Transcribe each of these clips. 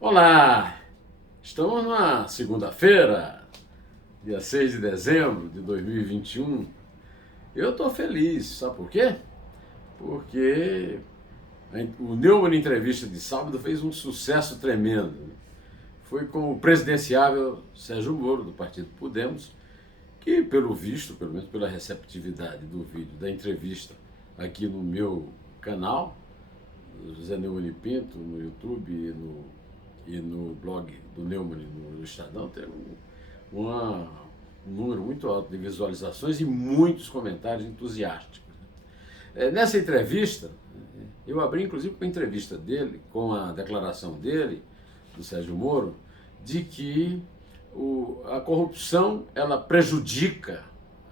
Olá! Estamos na segunda-feira, dia 6 de dezembro de 2021. Eu estou feliz, sabe por quê? Porque o Neumann Entrevista de sábado fez um sucesso tremendo. Foi com o presidenciável Sérgio Moro, do Partido Podemos, que, pelo visto, pelo menos pela receptividade do vídeo da entrevista aqui no meu canal, José Neumann Pinto, no YouTube e no blog do Neumann no Estadão, tem um número muito alto de visualizações e muitos comentários entusiásticos. Nessa entrevista, eu abri inclusive com a entrevista dele, com a declaração dele, do Sérgio Moro, de que a corrupção ela prejudica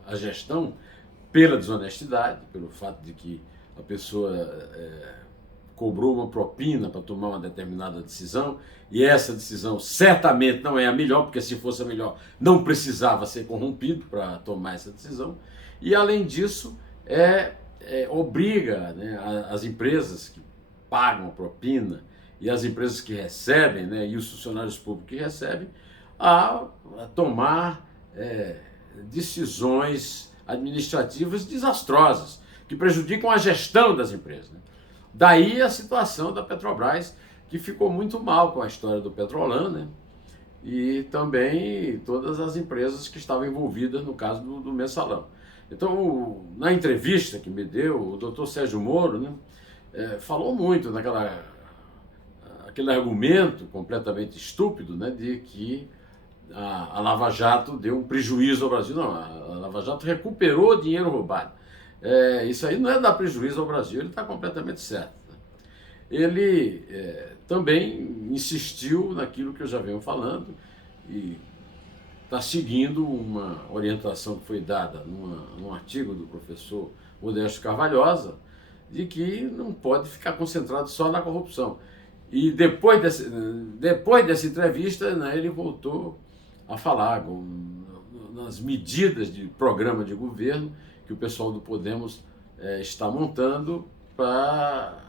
a gestão pela desonestidade, pelo fato de que a pessoa cobrou uma propina para tomar uma determinada decisão, e essa decisão certamente não é a melhor, porque se fosse a melhor não precisava ser corrompido para tomar essa decisão, e além disso obriga, né, as empresas que pagam a propina e as empresas que recebem, né, e os funcionários públicos que recebem a tomar decisões administrativas desastrosas, que prejudicam a gestão das empresas, né? Daí a situação da Petrobras, que ficou muito mal com a história do Petrolão, né? E também todas as empresas que estavam envolvidas no caso do Mensalão. Então, na entrevista que me deu, o doutor Sérgio Moro, né, falou muito aquele argumento completamente estúpido, né, de que a Lava Jato deu um prejuízo ao Brasil. Não, a Lava Jato recuperou dinheiro roubado. Isso aí não é dar prejuízo ao Brasil, ele está completamente certo. Ele também insistiu naquilo que eu já venho falando e está seguindo uma orientação que foi dada num artigo do professor Modesto Carvalhosa, de que não pode ficar concentrado só na corrupção. E depois dessa entrevista, né, ele voltou a falar nas medidas de programa de governo que o pessoal do Podemos está montando para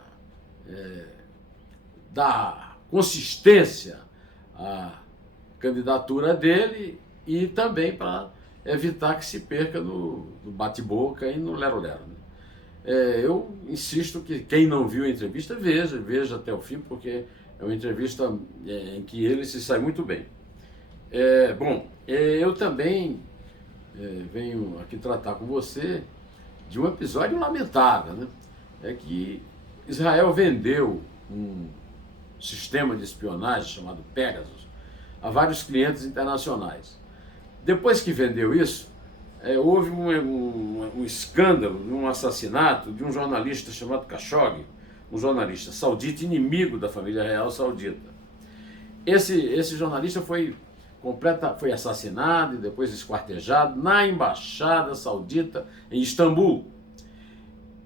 dar consistência à candidatura dele e também para evitar que se perca no bate-boca e no lero-lero, né? Eu insisto que quem não viu a entrevista, veja até o fim, porque é uma entrevista em que ele se sai muito bem. Eu também venho aqui tratar com você de um episódio lamentável, né? É que Israel vendeu um sistema de espionagem chamado Pegasus a vários clientes internacionais. Depois que vendeu isso, houve um escândalo, um assassinato de um jornalista chamado Khashoggi, um jornalista saudita, inimigo da família real saudita. Esse jornalista foi assassinado e depois esquartejado na embaixada saudita em Istambul.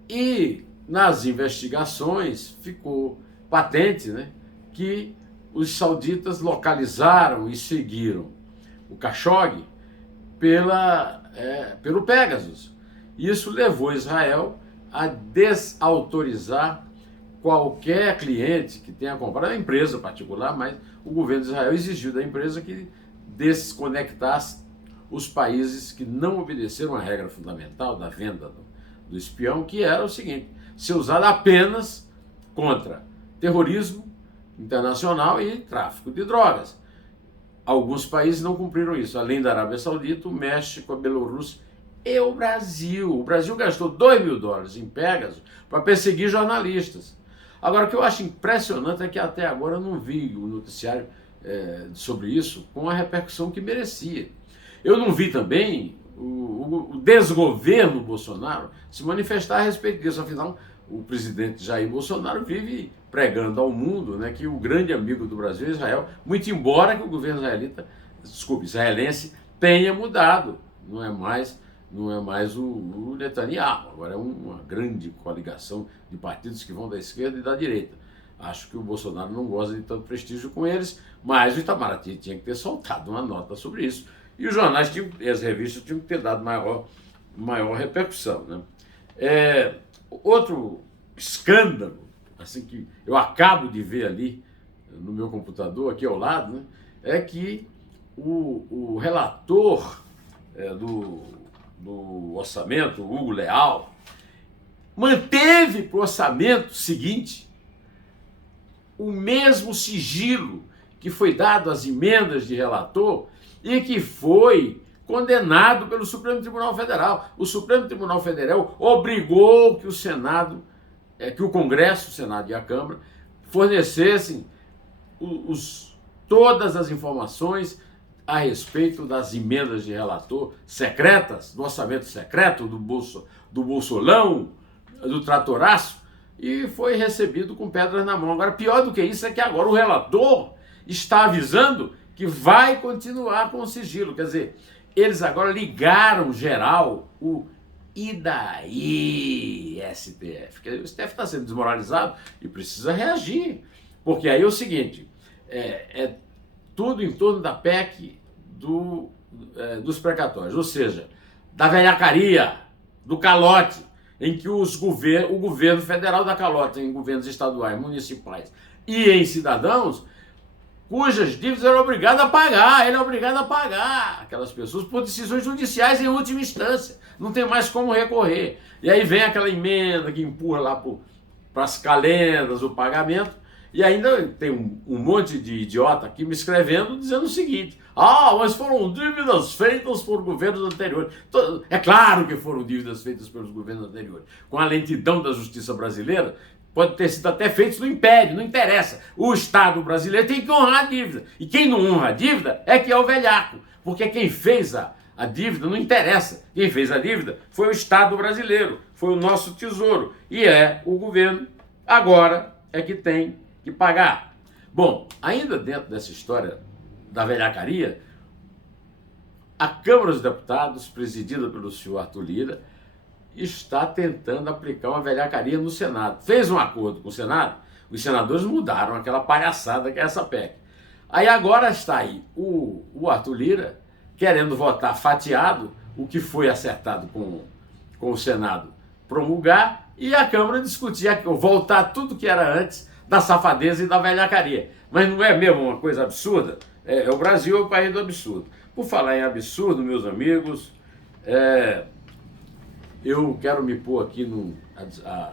E nas investigações ficou patente, né, que os sauditas localizaram e seguiram o Khashoggi pelo Pegasus. Isso levou Israel a desautorizar qualquer cliente que tenha comprado, a empresa particular, mas o governo de Israel exigiu da empresa que desconectasse os países que não obedeceram a regra fundamental da venda do espião, que era o seguinte: ser usado apenas contra terrorismo internacional e tráfico de drogas. Alguns países não cumpriram isso, além da Arábia Saudita, o México, a Bielorrússia e o Brasil. O Brasil gastou $2 mil em Pegasus para perseguir jornalistas. Agora, o que eu acho impressionante é que até agora eu não vi o noticiário sobre isso com a repercussão que merecia. Eu não vi também o desgoverno Bolsonaro se manifestar a respeito disso. Afinal, o presidente Jair Bolsonaro vive pregando ao mundo, né, que o grande amigo do Brasil é Israel, muito embora que o governo israelense tenha mudado. Não é mais o Netanyahu, agora é uma grande coligação de partidos que vão da esquerda e da direita. Acho que o Bolsonaro não gosta de tanto prestígio com eles, mas o Itamaraty tinha que ter soltado uma nota sobre isso. E os jornais e as revistas tinham que ter dado maior repercussão, né? Outro escândalo, assim, que eu acabo de ver ali no meu computador, aqui ao lado, né, é que o relator do orçamento, o Hugo Leal, manteve para o orçamento seguinte o mesmo sigilo que foi dado às emendas de relator e que foi condenado pelo Supremo Tribunal Federal. O Supremo Tribunal Federal obrigou que o Senado, que o Congresso, o Senado e a Câmara fornecessem todas as informações a respeito das emendas de relator secretas, do orçamento secreto, do bolsolão, do tratoraço, e foi recebido com pedras na mão. Agora, pior do que isso é que agora o relator está avisando que vai continuar com o sigilo. Quer dizer, eles agora ligaram geral o "e daí, STF?". Quer dizer, o STF está sendo desmoralizado e precisa reagir. Porque aí é o seguinte, é tudo em torno da PEC dos precatórios, ou seja, da velhacaria, do calote, em que o governo federal dá calote em governos estaduais, municipais e em cidadãos cujas dívidas ele é obrigado a pagar aquelas pessoas por decisões judiciais em última instância. Não tem mais como recorrer. E aí vem aquela emenda que empurra lá para as calendas o pagamento. E ainda tem um monte de idiota aqui me escrevendo dizendo o seguinte: mas foram dívidas feitas por governos anteriores. É claro que foram dívidas feitas pelos governos anteriores. Com a lentidão da justiça brasileira, pode ter sido até feitos no império, não interessa. O Estado brasileiro tem que honrar a dívida. E quem não honra a dívida é que é o velhaco. Porque quem fez a dívida não interessa. Quem fez a dívida foi o Estado brasileiro, foi o nosso tesouro. E é o governo, agora, é que tem que pagar. Bom, ainda dentro dessa história da velhacaria, a Câmara dos Deputados, presidida pelo senhor Arthur Lira, está tentando aplicar uma velhacaria no Senado. Fez um acordo com o Senado, os senadores mudaram aquela palhaçada que é essa PEC. Aí agora está aí o Arthur Lira querendo votar fatiado o que foi acertado com o Senado promulgar e a Câmara discutir, voltar tudo que era antes da safadeza e da velhacaria. Mas não é mesmo uma coisa absurda? O Brasil é o país do absurdo. Por falar em absurdo, meus amigos, eu quero me pôr aqui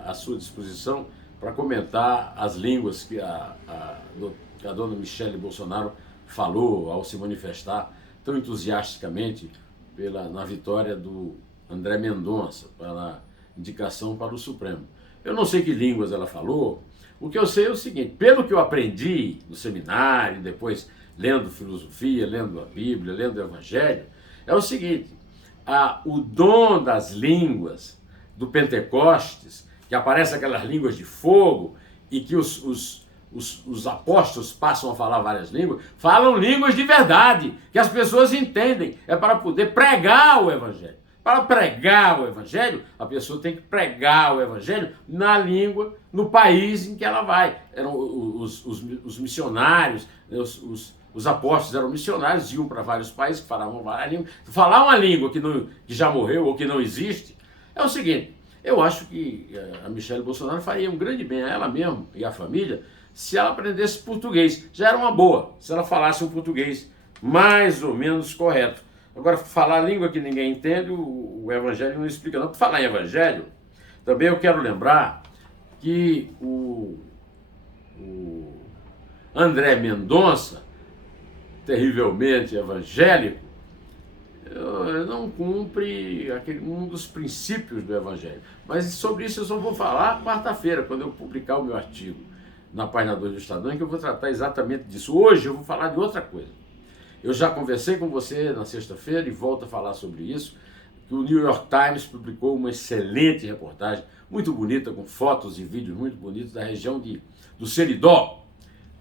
à sua disposição para comentar as línguas que a dona Michele Bolsonaro falou ao se manifestar tão entusiasticamente na vitória do André Mendonça para indicação para o Supremo. Eu não sei que línguas ela falou. O que eu sei é o seguinte: pelo que eu aprendi no seminário, depois lendo filosofia, lendo a Bíblia, lendo o Evangelho, é o seguinte: o dom das línguas do Pentecostes, que aparecem aquelas línguas de fogo e que os apóstolos passam a falar várias línguas, falam línguas de verdade, que as pessoas entendem, é para poder pregar o Evangelho. Para pregar o Evangelho, a pessoa tem que pregar o Evangelho na língua, no país em que ela vai. Eram os missionários, os apóstolos eram missionários, iam para vários países que falavam várias línguas. Falar uma língua que já morreu ou que não existe, é o seguinte: eu acho que a Michele Bolsonaro faria um grande bem a ela mesma e à família se ela aprendesse português. Já era uma boa, se ela falasse um português mais ou menos correto. Agora, falar língua que ninguém entende, o Evangelho não explica não. Por falar em Evangelho, também eu quero lembrar que o André Mendonça, terrivelmente evangélico, não cumpre um dos princípios do Evangelho. Mas sobre isso eu só vou falar quarta-feira, quando eu publicar o meu artigo na página 2 do Estadão, em que eu vou tratar exatamente disso. Hoje eu vou falar de outra coisa. Eu já conversei com você na sexta-feira e volto a falar sobre isso, que o New York Times publicou uma excelente reportagem, muito bonita, com fotos e vídeos muito bonitos da região do Seridó,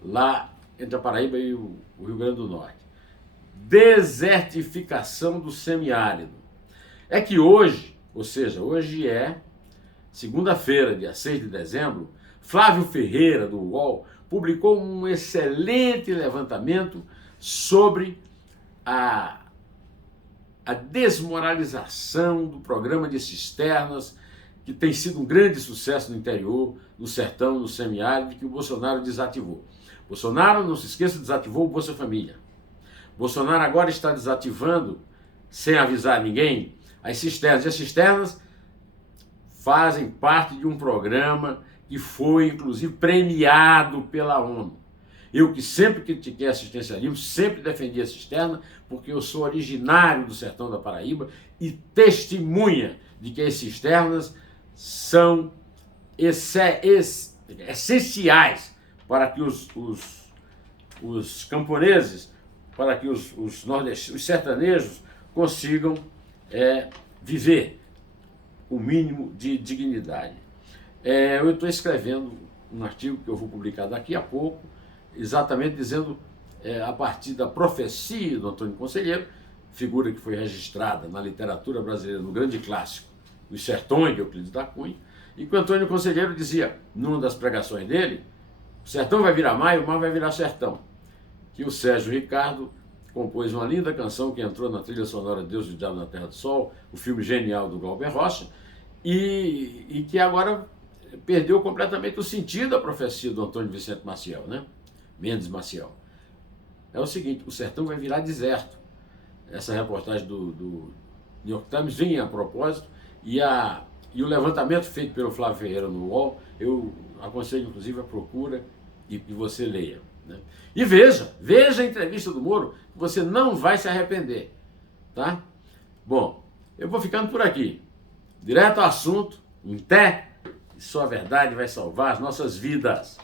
lá entre a Paraíba e o Rio Grande do Norte. Desertificação do semiárido. É que hoje, ou seja, hoje é segunda-feira, dia 6 de dezembro, Flávio Ferreira, do UOL, publicou um excelente levantamento sobre a desmoralização do programa de cisternas, que tem sido um grande sucesso no interior no sertão, no semiárido, que o Bolsonaro desativou. Bolsonaro, não se esqueça, desativou o Bolsa Família. Bolsonaro agora está desativando, sem avisar ninguém, as cisternas. E as cisternas fazem parte de um programa que foi, inclusive, premiado pela ONU. Eu que sempre critiquei assistencialismo, sempre defendi a cisterna, porque eu sou originário do sertão da Paraíba e testemunha de que as cisternas são essenciais para que os camponeses, para que os sertanejos consigam viver o mínimo de dignidade. Eu estou escrevendo um artigo que eu vou publicar daqui a pouco, exatamente dizendo, a partir da profecia do Antônio Conselheiro, figura que foi registrada na literatura brasileira, no grande clássico, Os Sertões, de Euclides da Cunha, e que o Antônio Conselheiro dizia, numa das pregações dele, o sertão vai virar mar e o mar vai virar sertão. Que o Sérgio Ricardo compôs uma linda canção que entrou na trilha sonora Deus e o Diabo na Terra do Sol, o filme genial do Glauber Rocha, e que agora perdeu completamente o sentido da profecia do Antônio Vicente Maciel, né? Mendes Maciel. É o seguinte, o sertão vai virar deserto. Essa reportagem do New York Times vinha a propósito, e o levantamento feito pelo Flávio Ferreira no UOL, eu aconselho inclusive a procura e que você leia, né? E veja a entrevista do Moro, que você não vai se arrepender, tá? Bom, eu vou ficando por aqui, direto ao assunto, em pé, e só a verdade vai salvar as nossas vidas.